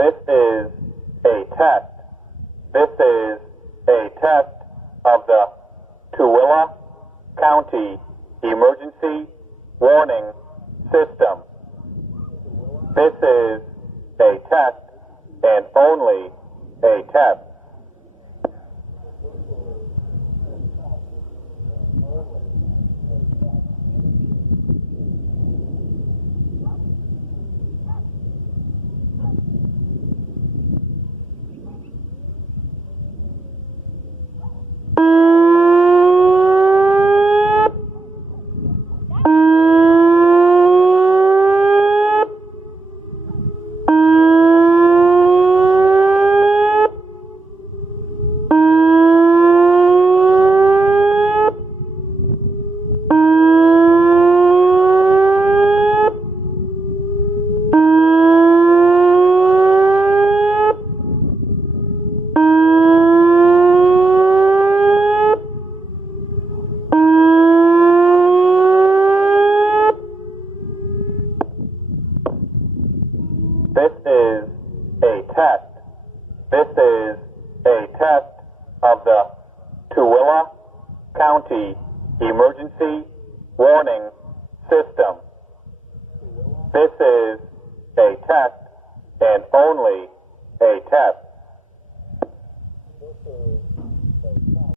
This is a test. This is a test of the Tooele County Emergency Warning System. This is a test and only a test. This is a test. This is a test of the Tooele County Emergency Warning System. This is a test and only a test.